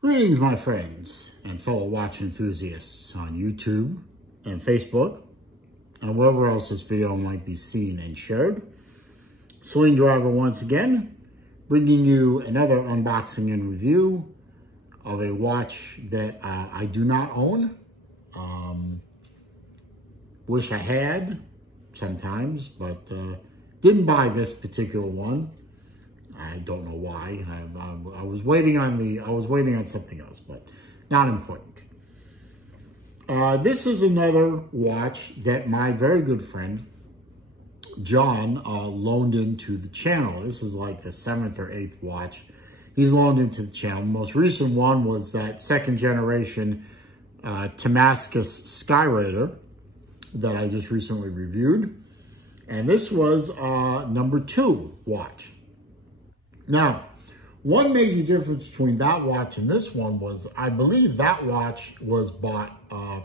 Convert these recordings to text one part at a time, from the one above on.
Greetings, my friends and fellow watch enthusiasts on YouTube and Facebook and wherever else this video might be seen and shared. Sling Driver once again, bringing you another unboxing and review of a watch that I do not own. Wish I had sometimes, but didn't buy this particular one. I don't know why. I was waiting on something else, but not important. This is another watch that my very good friend John loaned into the channel. This is like the 7th or 8th watch he's loaned into the channel. The most recent one was that second generation Damascus Sky Raider that I just recently reviewed. And this was number 2 watch. Now, one major difference between that watch and this one was, I believe that watch was bought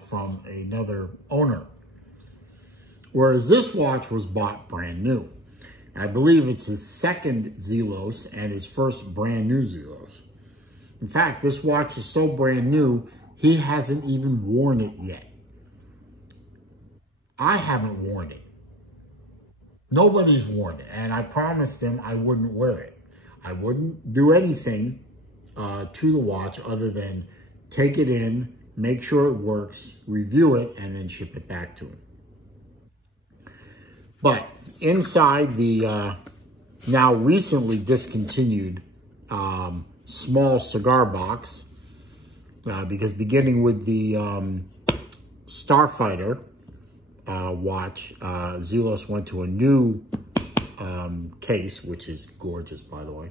from another owner, whereas this watch was bought brand new. I believe it's his second Zelos and his first brand new Zelos. In fact, this watch is so brand new, he hasn't even worn it yet. I haven't worn it. Nobody's worn it, and I promised him I wouldn't wear it. I wouldn't do anything to the watch other than take it in, make sure it works, review it, and then ship it back to him. But inside the now recently discontinued small cigar box, because beginning with the Starfighter watch, Zelos went to a new case, which is gorgeous, by the way.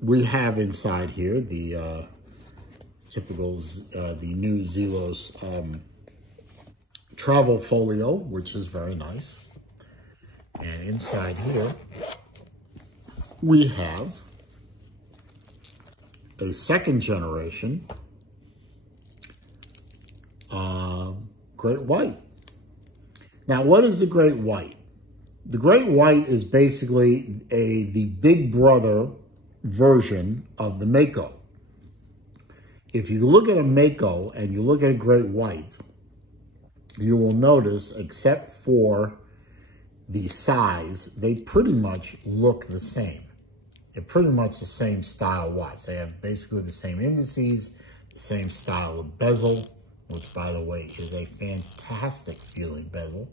We have inside here the typical, the new Zelos travel folio, which is very nice. And inside here, we have a second generation Great White. Now, what is the Great White? The Great White is basically the big brother version of the Mako. If you look at a Mako and you look at a Great White, you will notice, except for the size, they pretty much look the same. They're pretty much the same style watch. They have basically the same indices, the same style of bezel, which, by the way, is a fantastic feeling bezel.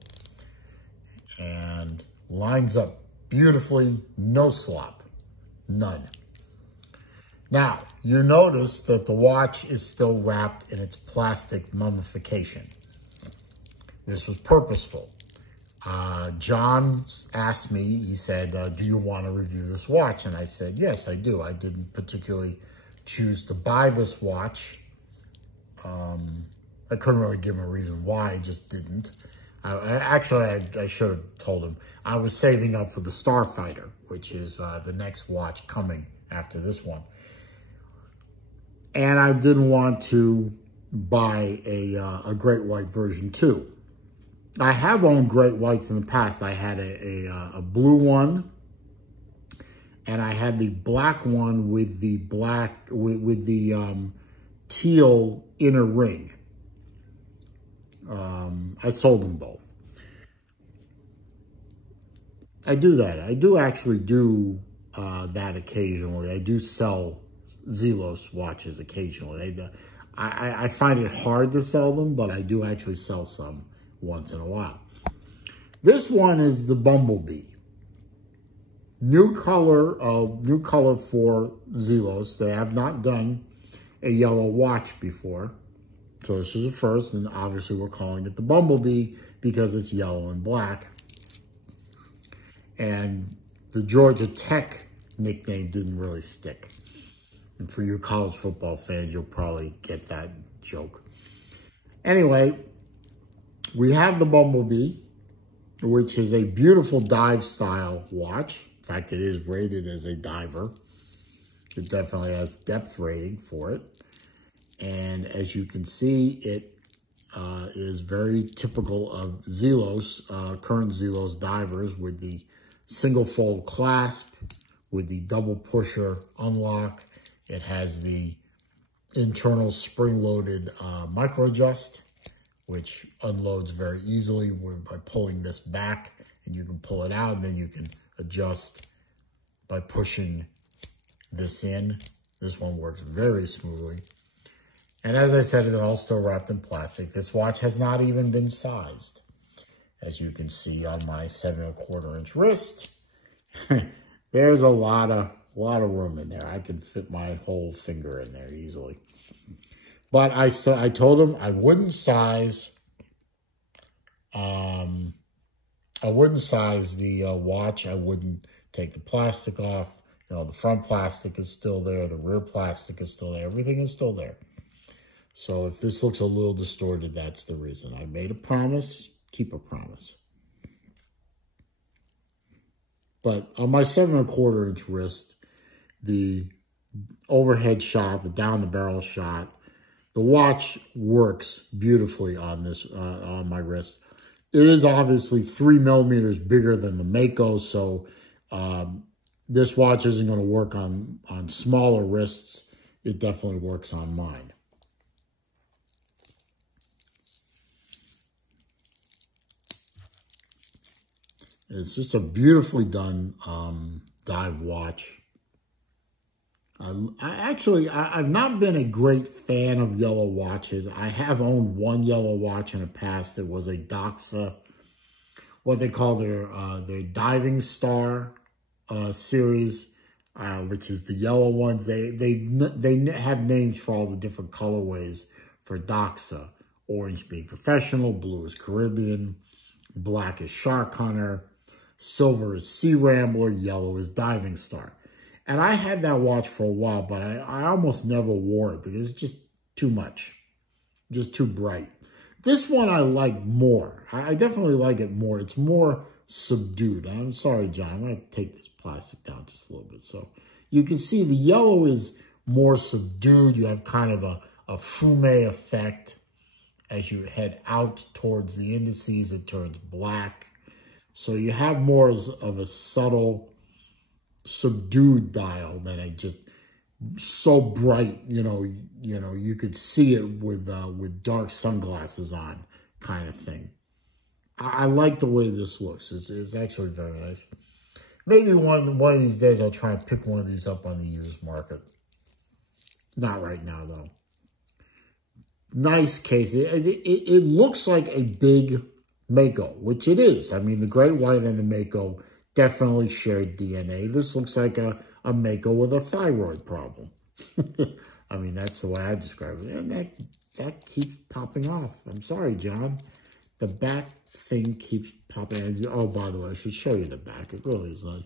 And lines up beautifully, no slop, none. Now, you notice that the watch is still wrapped in its plastic mummification. This was purposeful. John asked me, he said, do you want to review this watch? And I said, yes, I do. I didn't particularly choose to buy this watch. I couldn't really give him a reason why, I just didn't. I should have told him. I was saving up for the Starfighter, which is the next watch coming after this one. And I didn't want to buy a Great White version 2. I have owned Great Whites in the past. I had a blue one, and I had the black one with the with the teal inner ring. I sold them both. I do that. I do actually do that occasionally. I do sell Zelos watches occasionally. I find it hard to sell them, but I do actually sell some once in a while. This one is the Bumblebee. New color for Zelos. They have not done a yellow watch before. So this is the first, and obviously we're calling it the Bumblebee because it's yellow and black. And the Georgia Tech nickname didn't really stick. And for you college football fans, you'll probably get that joke. Anyway, we have the Bumblebee, which is a beautiful dive style watch. In fact, it is rated as a diver. It definitely has depth rating for it. And as you can see, it is very typical of Zelos, current Zelos divers, with the single fold clasp, with the double pusher unlock, It has the internal spring-loaded micro adjust, which unloads very easily by pulling this back, and you can pull it out, and then you can adjust by pushing this in. This one works very smoothly. And as I said, it's all still wrapped in plastic. This watch has not even been sized. As you can see on my 7¼ inch wrist, there's a lot of room in there. I could fit my whole finger in there easily. But I told him I wouldn't size. I wouldn't size the watch. I wouldn't take the plastic off. You know, the front plastic is still there. The rear plastic is still there. Everything is still there. So if this looks a little distorted, that's the reason. I made a promise. Keep a promise. But on my 7¼ inch wrist, the overhead shot, the down the barrel shot, the watch works beautifully on this on my wrist. It is obviously 3 millimeters bigger than the Mako, so this watch isn't going to work on smaller wrists. It definitely works on mine. It's just a beautifully done dive watch. I've not been a great fan of yellow watches. I have owned one yellow watch in the past. It was a Doxa, what they call their Diving Star series, which is the yellow ones. They have names for all the different colorways for Doxa. Orange being professional, blue is Caribbean, black is Shark Hunter, silver is Sea Rambler, yellow is Diving Star. And I had that watch for a while, but I almost never wore it because it's just too much, just too bright. This one I like more. I definitely like it more. It's more subdued. I'm sorry, John. I'm going to take this plastic down just a little bit. So you can see the yellow is more subdued. You have kind of a fume effect. As you head out towards the indices, it turns black. So you have more of a subtle, subdued dial than a just so bright, you know, you could see it with dark sunglasses on kind of thing. I like the way this looks. It's actually very nice. Maybe one of these days I'll try and pick one of these up on the used market. Not right now, though. Nice case. It looks like a big Mako, which it is. I mean, the Great White and the Mako definitely shared DNA. This looks like a Mako with a thyroid problem. I mean, that's the way I describe it. And that keeps popping off. I'm sorry, John. The back thing keeps popping. Oh, by the way, I should show you the back. It really is nice.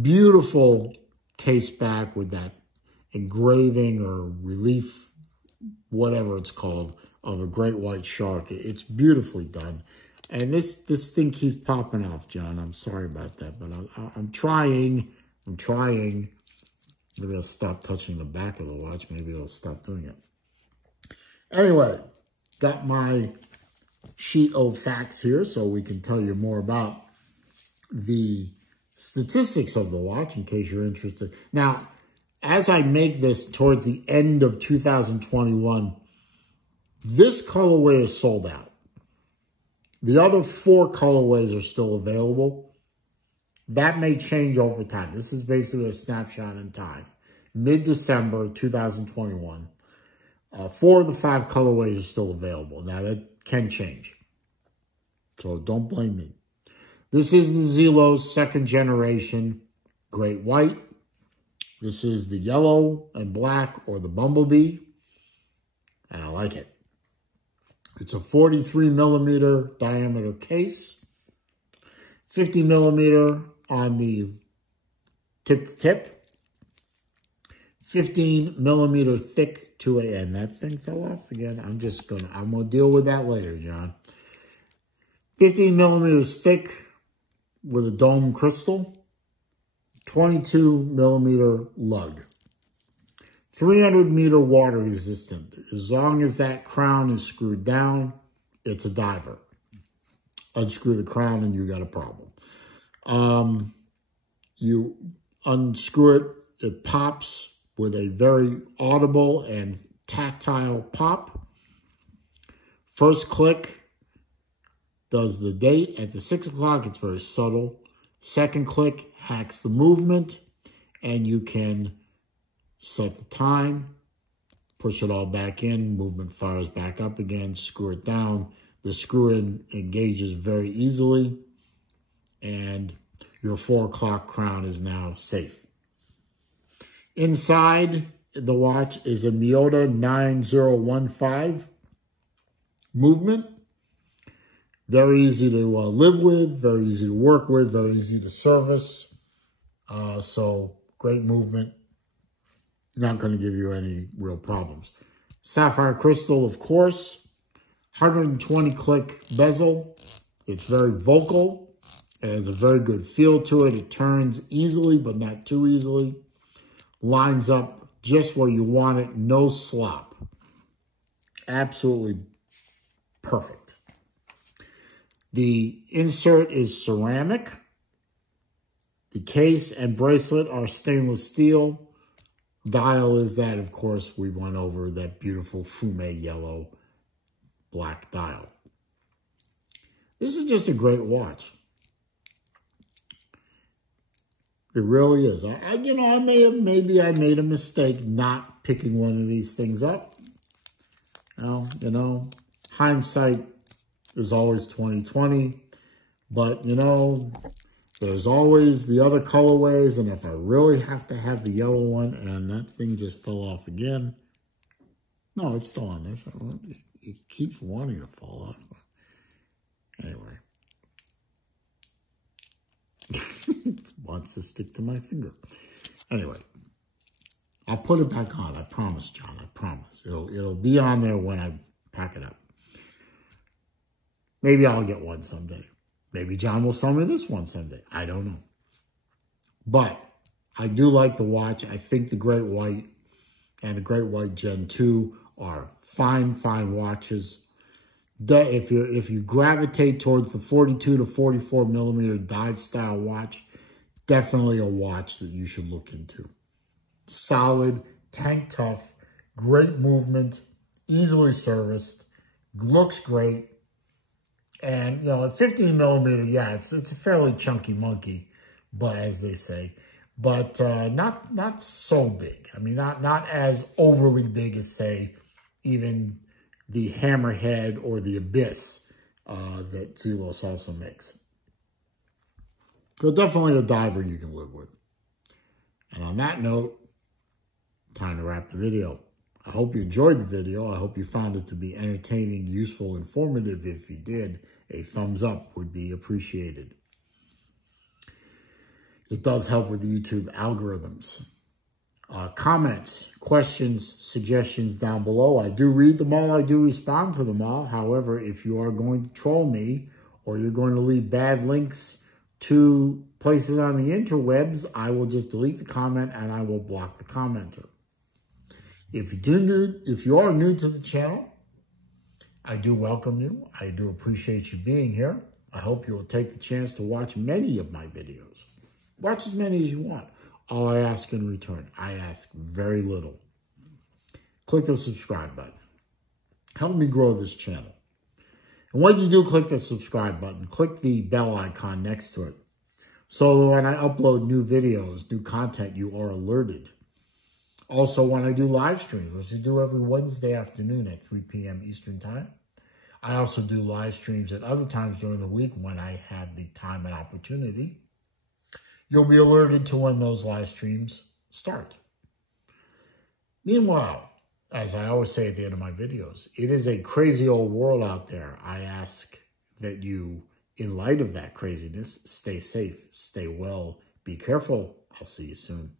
Beautiful case back with that engraving or relief, whatever it's called, of a great white shark. It's beautifully done. And this thing keeps popping off, John. I'm sorry about that, but I'm trying. Maybe I'll stop touching the back of the watch. Maybe it'll stop doing it. Anyway, got my sheet of facts here so we can tell you more about the statistics of the watch in case you're interested. Now, as I make this towards the end of 2021, this colorway is sold out. The other 4 colorways are still available. That may change over time. This is basically a snapshot in time. Mid-December 2021, 4 of the 5 colorways are still available. Now, that can change. So don't blame me. This is the Zelos 2nd generation Great White. This is the yellow and black or the Bumblebee. And I like it. It's a 43 millimeter diameter case, 50 millimeter on the tip to tip, 15 millimeter thick to a, and that thing fell off again. I'm gonna deal with that later, John. 15 millimeters thick with a dome crystal, 22 millimeter lug. 300 meter water resistant. As long as that crown is screwed down, it's a diver. Unscrew the crown and you got a problem. You unscrew it, it pops. with a very audible and tactile pop. First click does the date at the 6 o'clock. It's very subtle. Second click hacks the movement, and you can set the time, push it all back in, movement fires back up again, screw it down. The screw-in engages very easily, and your 4 o'clock crown is now safe. Inside the watch is a Miyota 9015 movement. Very easy to live with, very easy to work with, very easy to service. So great movement. Not going to give you any real problems. Sapphire crystal, of course. 120 click bezel. It's very vocal. It has a very good feel to it. It turns easily, but not too easily. Lines up just where you want it. No slop. Absolutely perfect. The insert is ceramic. The case and bracelet are stainless steel. Dial is that, of course, we went over that beautiful fume yellow black dial. This is just a great watch. It really is. Maybe I made a mistake not picking one of these things up. Well, hindsight is always 20/20, but there's always the other colorways, and if I really have to have the yellow one, and that thing just fell off again. No, it's still on there. So it keeps wanting to fall off. Anyway. It wants to stick to my finger. Anyway. I'll put it back on. I promise, John. I promise. It'll be on there when I pack it up. Maybe I'll get one someday. Maybe John will sell me this one someday. I don't know. But I do like the watch. I think the Great White and the Great White Gen 2 are fine, fine watches. If you gravitate towards the 42 to 44 millimeter dive style watch, definitely a watch that you should look into. Solid, tank tough, great movement, easily serviced, looks great. And, at 15 millimeter, yeah, it's a fairly chunky monkey, but as they say, but not so big. I mean, not as overly big as, say, even the Hammerhead or the Abyss that Zelos also makes. So definitely a diver you can live with. And on that note, time to wrap the video. I hope you enjoyed the video. I hope you found it to be entertaining, useful, informative. If you did, a thumbs up would be appreciated. It does help with the YouTube algorithms. Comments, questions, suggestions down below. I do read them all. I do respond to them all. However, if you are going to troll me or you're going to leave bad links to places on the interwebs, I will just delete the comment and I will block the commenter. If you are new to the channel, I do welcome you. I do appreciate you being here. I hope you will take the chance to watch many of my videos. Watch as many as you want. All I ask in return, I ask very little. Click the subscribe button. Help me grow this channel. And when you do click the subscribe button, click the bell icon next to it. So that when I upload new videos, new content, you are alerted. Also, when I do live streams, which I do every Wednesday afternoon at 3 p.m. Eastern Time, I also do live streams at other times during the week when I have the time and opportunity. You'll be alerted to when those live streams start. Meanwhile, as I always say at the end of my videos, it is a crazy old world out there. I ask that you, in light of that craziness, stay safe, stay well, be careful. I'll see you soon.